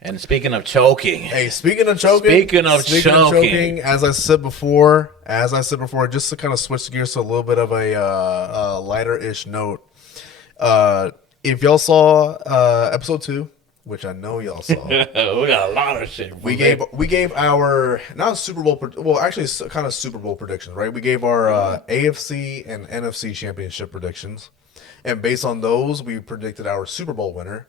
And speaking of choking, Hey, speaking of choking, as I said before, just to kind of switch gears to a little bit of a lighter-ish note. If y'all saw episode 2, which I know y'all saw, we got a lot of shit. we gave our not Super Bowl, actually kind of Super Bowl predictions, right? We gave our AFC and NFC championship predictions, and based on those, we predicted our Super Bowl winner.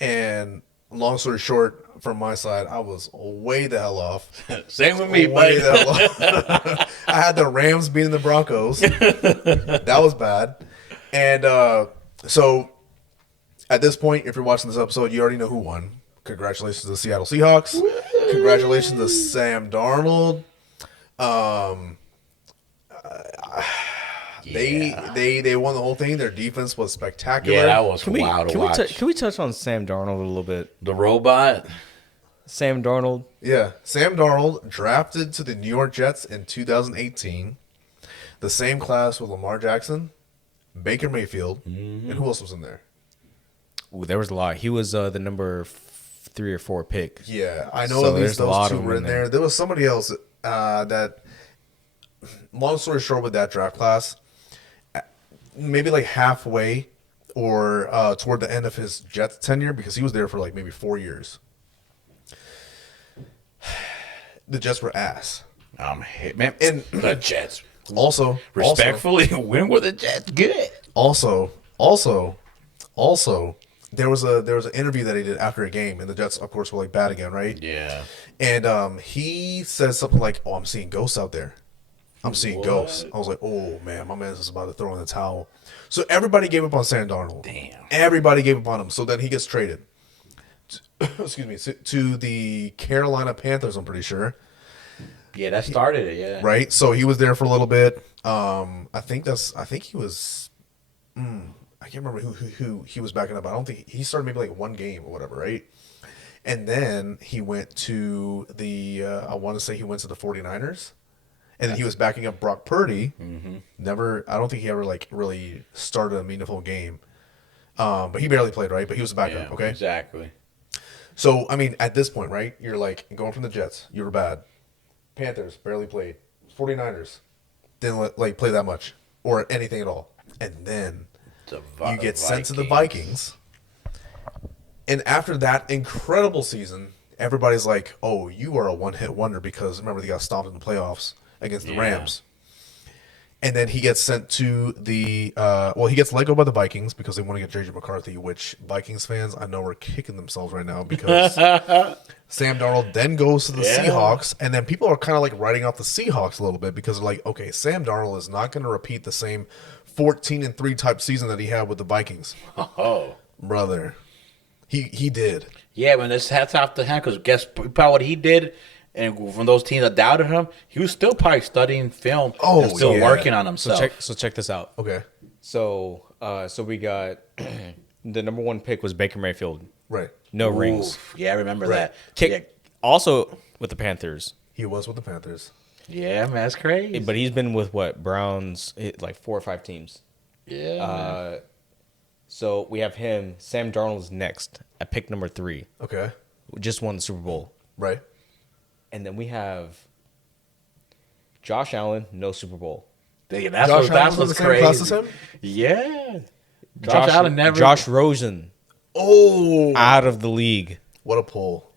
And long story short, from my side, I was way the hell off. Same with me, Way buddy. the hell off. I had the Rams beating the Broncos. That was bad. And so at this point, if you're watching this episode, you already know who won. Congratulations to the Seattle Seahawks. Congratulations to Sam Darnold. They won the whole thing. Their defense was spectacular. Yeah, that was wild to watch. Can we touch on Sam Darnold a little bit? The robot. Sam Darnold. Yeah, Sam Darnold drafted to the New York Jets in 2018. The same class with Lamar Jackson, Baker Mayfield, and who else was in there? Ooh, there was a lot. He was the number 3 or 4 pick. Yeah, I know So at least there's a lot those two of were in them there. There was somebody else that, long story short, with that draft class, maybe like halfway or toward the end of his Jets tenure, because he was there for like maybe 4 years. The Jets were ass. Man, And the Jets. Also, Respectfully, when were the Jets good? Also, there was an interview that he did after a game, and the Jets, of course, were like bad again, right? Yeah. And he says something like, "Oh, I'm seeing ghosts out there. I'm seeing ghosts." I was like, "Oh man, my man's is about to throw in the towel." So everybody gave up on Sam Darnold. Damn. Everybody gave up on him. So then he gets traded. Excuse me, to the Carolina Panthers. I'm pretty sure. Yeah, that started it, yeah. Right, so he was there for a little bit. I think he was. I can't remember who he was backing up. I don't think he started maybe like one game or whatever, right? And then he went to the. I want to say he went to the 49ers, and then he was backing up Brock Purdy. Never, I don't think he ever like really started a meaningful game. But he barely played, right? But he was a backup. Yeah, Okay, exactly. so I mean, at this point, right? You're like going from the Jets. You were bad. Panthers barely played. 49ers didn't like play that much or anything at all. And then you get sent to the Vikings. And after that incredible season, everybody's like, "Oh, you are a one-hit wonder," because remember they got stomped in the playoffs against the Rams. And then he gets sent to the he gets let go by the Vikings because they want to get JJ McCarthy, which Vikings fans I know are kicking themselves right now because Sam Darnold then goes to the Seahawks, and then people are kind of like writing off the Seahawks a little bit because they're like, okay, Sam Darnold is not going to repeat the same 14-3 type season that he had with the Vikings. Oh, Brother, he did. yeah, man, this hats off to him because guess probably what he did. And from those teams that doubted him, he was still probably studying film and still working on himself. So check this out. Okay, So we got the number 1 pick was Baker Mayfield. right. No rings. Yeah, I remember Right. that. Also with the Panthers. He was with the Panthers. Yeah, man, that's crazy. But he's been with what? Browns, like 4 or 5 teams. Yeah, man. So we have him. Sam Darnold's next at pick number 3. Okay, Just won the Super Bowl. right. And then we have Josh Allen, no Super Bowl. Yeah, Josh that's Allen's in what's the same crazy. class as him? Yeah. Josh Allen never. Josh Rosen Oh, out of the league. what a pull.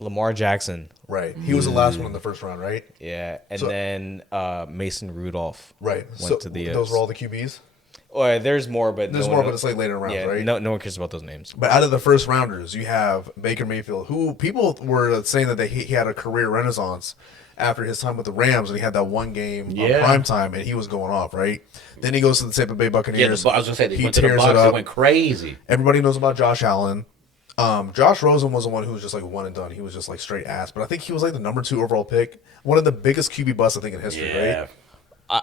Lamar Jackson. Right. He was the last one in the first round, right? Yeah. And So- then Mason Rudolph. Right. Went to the those were all the QBs? Oh, there's more, but There's no more, one but it's like later in rounds, yeah, right? no one cares about those names. But out of the first rounders, you have Baker Mayfield, who people were saying that he had a career renaissance after his time with the Rams, and he had that one game on prime time, and he was going off, right? Then he goes to the Tampa Bay Yeah, Buccaneers. I was gonna say they he went to the tears Bucs. it They up. went crazy. Everybody knows about Josh Allen. Josh Rosen was the one who was just like one and done. He was just like straight ass. But I think he was like the number 2 overall pick. One of the biggest QB busts, I think, in history, Yeah. right?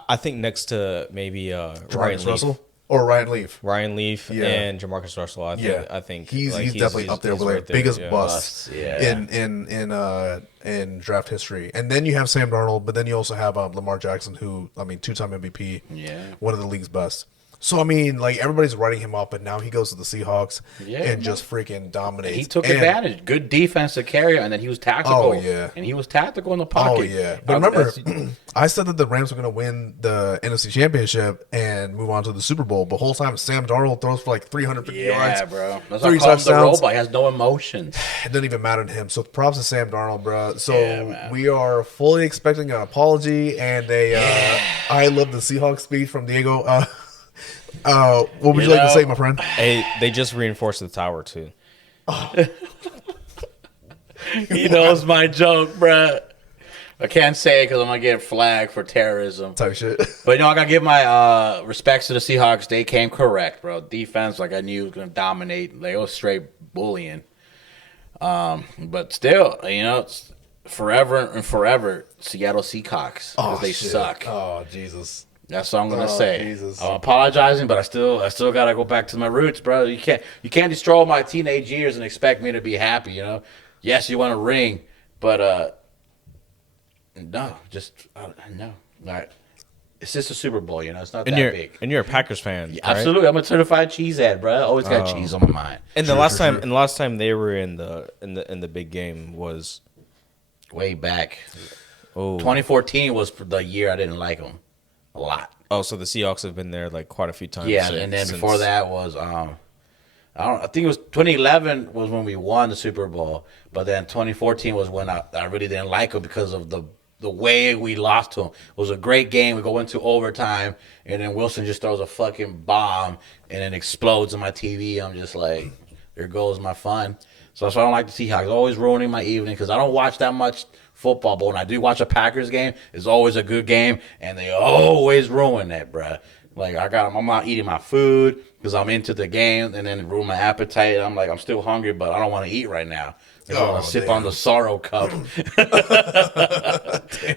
I think next to maybe Ryan Jamarcus Leaf. Russell or Ryan Leaf. Ryan Leaf Yeah. and Jamarcus Russell. I think he's like, definitely up there he's with like right there, biggest yeah. busts Yeah. in draft history. And then you have Sam Darnold, but then you also have Lamar Jackson, who 2-time MVP, Yeah. one of the league's best. So I mean, like everybody's writing him up, and now he goes to the Seahawks Yeah, and man. just freaking dominates. He took And- advantage. Good defense to carry, and then he was tactical. Oh, yeah. And he was tactical in the pocket. Oh yeah, but remember, I said that the Rams were going to win the NFC Championship and move on to the Super Bowl. But the whole time, Sam Darnold throws for like 350 yards. Yeah, bro. That's 3 why I call him the touchdowns. robot. He has no emotions. It doesn't even matter to him. So props to Sam Darnold, bro. So Yeah, man. we are fully expecting an apology and a I love the Seahawks speech from Diego. What would you like to say, my friend? Hey, they just reinforced the tower too. He knows my joke, bro. I can't say it because I'm gonna get flagged for terrorism. Type shit. But I gotta give my respects to the Seahawks. They came correct, bro. Defense, like I knew, was gonna dominate. They was straight bullying. But still, it's forever and forever, Seattle Seahawks, because they shit. suck. Oh Jesus. That's all I'm gonna say. Jesus. I'm apologizing, but I still gotta go back to my roots, bro. You can't destroy my teenage years and expect me to be happy. Yes, you want a ring, but no, no. Like, it's just a Super Bowl, It's not that big. And you're a Packers fan, right? Absolutely, I'm a certified cheesehead, bro. I always got cheese on my mind. And the last time they were in the big game was Way back, 2014. 2014 was the year I didn't like them a lot. Oh, so the Seahawks have been there like quite a few times. Yeah, and then before that was I think it was 2011 was when we won the Super Bowl, but then 2014 was when I really didn't like them because of the way we lost to them. It was a great game. We go into overtime, and then Wilson just throws a fucking bomb, and it explodes on my TV. I'm just like, there goes my fun. So that's why I don't like the Seahawks. Always ruining my evening because I don't watch that much football. But when I do watch a Packers game, it's always a good game, and they always ruin that, bruh. Like, I'm not eating my food because I'm into the game, and then it ruin my appetite. I'm like, I'm still hungry, but I don't want to eat right now. I want to sip on the sorrow cup.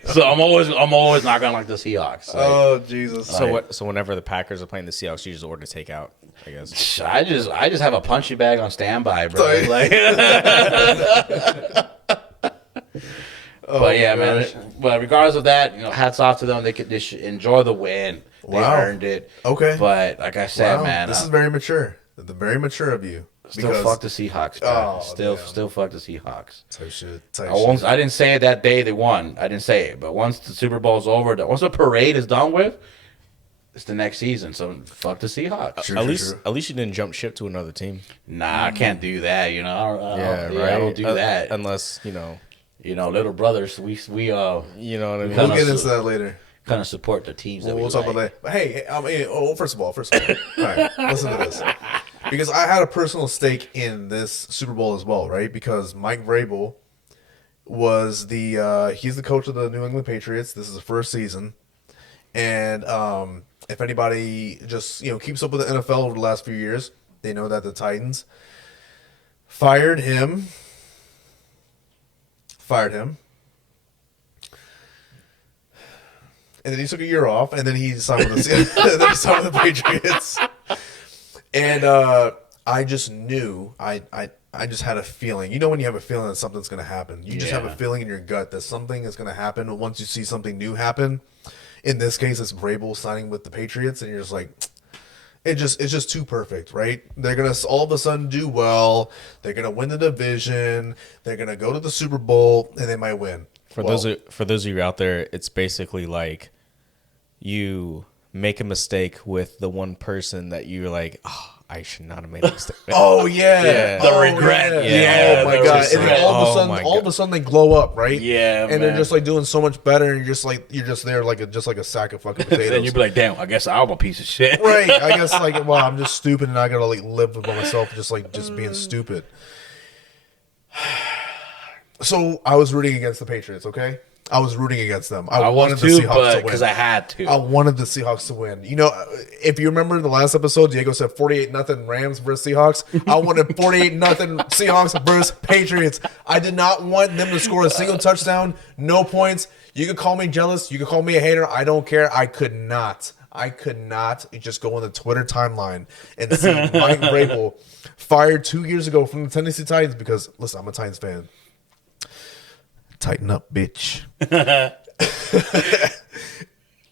So I'm always not gonna like the Seahawks. Like, Oh Jesus. So whenever the Packers are playing the Seahawks, you just order takeout, I guess. I just have a punchy bag on standby, bro. Sorry. Like, but yeah, man. But regardless of that, hats off to them. They should enjoy the win. They Wow. earned it. Okay. But like I said, Wow, man, this is very mature. Very mature of you. still fuck the Seahawks, bro. Still fuck the Seahawks. Type shit. I didn't say it that day they won. I didn't say it. But once the Super Bowl's over, once the parade is done with, it's the next season. So fuck the Seahawks. At least you didn't jump ship to another team. Nah, I can't do that. I Right. don't do that. Unless Little brothers, we you know what I mean. We'll get into that later. kind of support the teams that We'll talk about that. But hey, first of all, all right, listen to this. Because I had a personal stake in this Super Bowl as well, right? Because Mike Vrabel was he's the coach of the New England Patriots. This is the first season. And if anybody just, keeps up with the NFL over the last few years, they know that the Titans fired him. And then he took a year off, and then he signed with the Patriots. And I just knew, I just had a feeling. You know when you have a feeling that something's going to happen. You just have a feeling in your gut that something is going to happen once you see something new happen. In this case, it's Vrabel signing with the Patriots, and you're just like, it's just too perfect, right? They're going to all of a sudden do well. They're going to win the division. They're going to go to the Super Bowl, and they might win. For those of you out there, it's basically like you make a mistake with the one person that you're like, oh, I should not have made a mistake. Oh yeah, Yeah. The regret. Yeah. Oh my the god! And regret. then all Oh of a sudden they glow up, right? Yeah, and they're man. just like doing so much better, and you're just there like a sack of fucking potatoes. Then you'd be like, damn, I guess I'm a piece of shit. Right? I guess I'm just stupid, and I gotta live by myself, just being stupid. So I was rooting against the Patriots. Okay, I was rooting against them. I wanted was the too, Seahawks but to win. because I had to. I wanted the Seahawks to win. If you remember the last episode, Diego said 48-0 Rams versus Seahawks. I wanted 48-0 Seahawks versus Patriots. I did not want them to score a single touchdown, no points. You could call me jealous. You could call me a hater. I don't care. I could not just go on the Twitter timeline and see Mike Vrabel fired 2 years ago from the Tennessee Titans because, listen, I'm a Titans fan. Tighten up, bitch.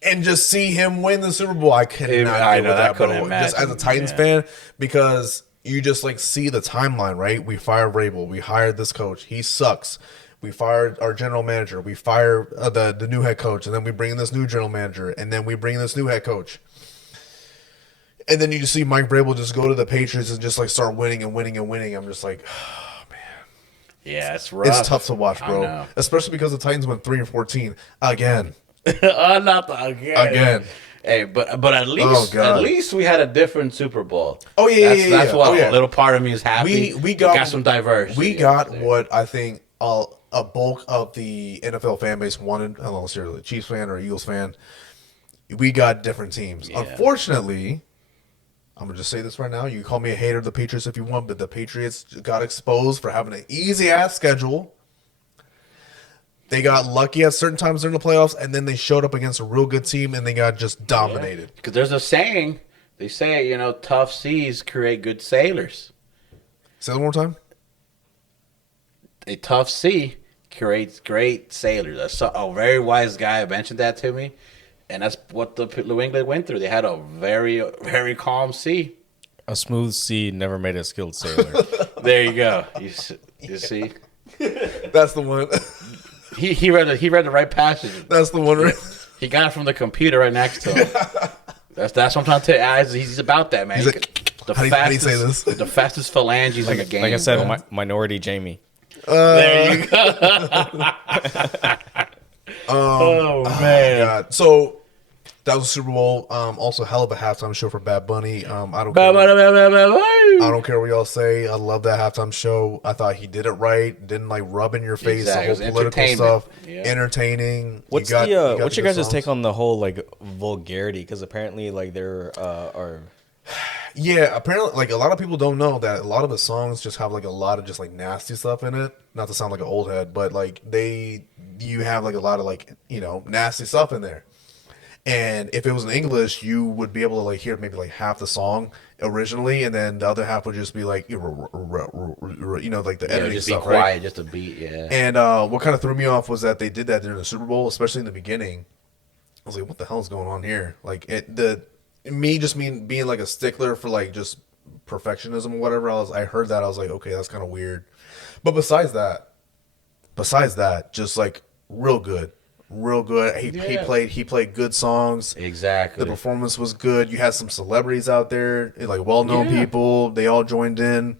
and just see him win the Super Bowl. I cannot I deal know, with that that, bro. couldn't Just as a imagine. Titans Yeah. fan, because you just like see the timeline, right? We fired Rabel. We hired this coach. He sucks. We fired our general manager. We fire the new head coach, and then we bring in this new general manager, and then we bring in this new head coach. And then you just see Mike Vrabel just go to the Patriots and just like start winning and winning and winning. I'm just like, Yeah, it's rough. it's tough to watch, I bro. know. Especially because the Titans went 3-14 again. Not the, again. Again. Hey, but at Oh, least God. we had a different Super Bowl. Oh, yeah, that's, yeah, that's yeah. what Oh, yeah. a little part of me is happy. We got some diversity. We got what I think a bulk of the NFL fan base wanted. Unless you're a Chiefs fan or Eagles fan, we got different teams. Yeah. Unfortunately, I'm gonna just say this right now. You can call me a hater of the Patriots if you want, but the Patriots got exposed for having an easy ass schedule. They got lucky at certain times during the playoffs, and then they showed up against a real good team, and they got just dominated. Because there's a saying. They say, tough seas create good sailors. Say that one more time. A tough sea creates great sailors. A very wise guy mentioned that to me. And that's what the New England went through. They had a very, very calm sea. A smooth sea never made a skilled sailor. There you go. You see? That's the one. He read the right passage. That's the one. He got it from the computer right next to him. That's what I'm trying to tell you. He's about that, man. He's like, how do you say this? The fastest phalanges in the game. Like I said, bro. Minority Jamie. There you go. Oh man. God. So that was the Super Bowl. Also, hell of a halftime show for Bad Bunny. I don't care. I don't care what y'all say. I love that halftime show. I thought he did it right. Didn't like rub in your face Exactly. It the was whole political entertainment. stuff. Yeah. Entertaining. What's You got what's your good guys' songs. take on the whole like vulgarity? Because apparently like there are Yeah, apparently, like a lot of people don't know that a lot of the songs just have like a lot of just like nasty stuff in it. Not to sound like an old head, but like you have like a lot of like nasty stuff in there. And if it was in English, you would be able to like hear maybe like half the song originally, and then the other half would just be like like the Yeah, editing just be stuff, quiet, right? just a beat. Yeah. And what kind of threw me off was that they did that during the Super Bowl, especially in the beginning. I was like, "What the hell is going on here?" Like being like a stickler for like just perfectionism or whatever. I heard that, I was like, okay, that's kind of weird. But besides that, just like real good. He played good songs. Exactly. The performance was good. You had some celebrities out there, like well-known Yeah. people. They all joined in.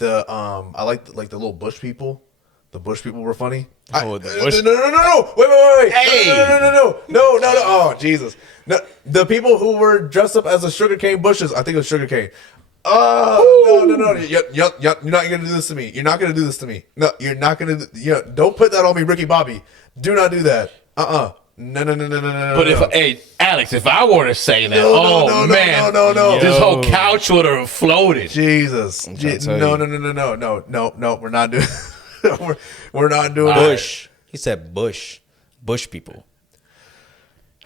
I liked the little Bush people. The Bush people were funny. Oh, the Bush- No! Wait! Hey! No! Oh, Jesus! No, the people who were dressed up as a sugarcane bushes. I think it was sugarcane. Oh no! You're not gonna do this to me. You're not gonna do this to me. No, you're not gonna. Don't put that on me, Ricky Bobby. Do not do that. No. But Alex, if I were to say that, No. this whole couch would have floated. Jesus. trying to tell No. We're not doing. we're not doing Bush. He said Bush. Bush people.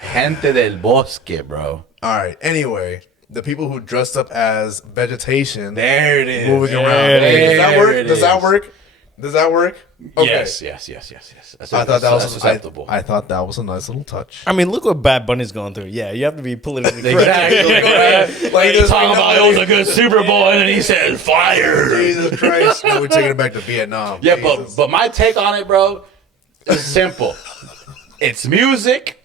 Gente del bosque, bro. All right. Anyway, the people who dressed up as vegetation There it is. moving around. There Does that work? is. Does that work? Okay. Yes. That's, I thought that was acceptable. I thought that was a nice little touch. I mean, look what Bad Bunny's going through. Yeah, you have to be politically correct. Exactly. Like, He there's talking no about way. it was a good Super Bowl, and then he said fire. Jesus Christ! Now we're taking it back to Vietnam. Yeah, Jesus. but my take on it, bro, is simple. It's music.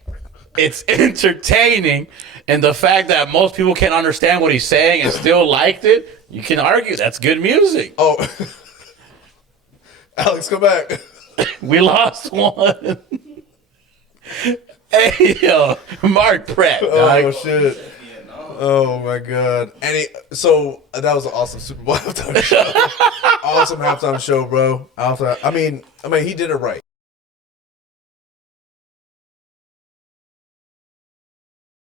It's entertaining, and the fact that most people can't understand what he's saying and still liked it, you can argue that's good music. Oh, Alex, come back. We lost one. Hey, yo, MarkPrepped. Oh dog. shit! Oh my god! So that was an awesome Super Bowl halftime show. Awesome halftime show, bro. I mean, he did it right.